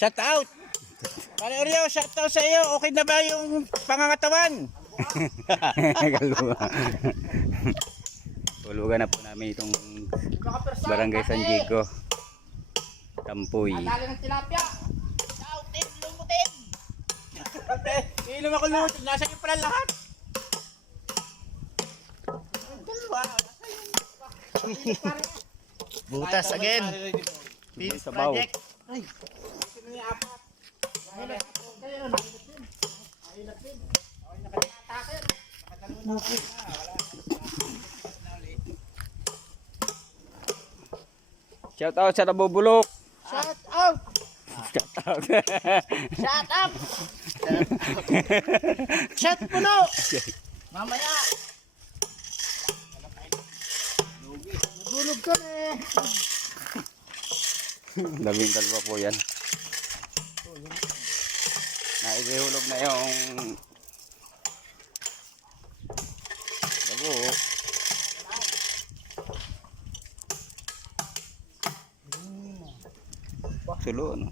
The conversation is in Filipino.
Shout out. Pare Oreo, shout out sa iyo. Okay na ba yung pangangatawan? Kaluluwa. Tulugan na po namin itong Barangay San Diego. Tampoy. Dali ng tilapia. Shoutin, lumutin. Inom ako lumutin. Nasa iyo pala lahat. Butas again. Peace project. Ay. Shout out sa nabubulok. Shout out. Shout out. Shut up. Shut puno. Mamaya. Nagulog ka na eh. Labing dalawa po yan. Naihulog na yung labo. Sulo, no?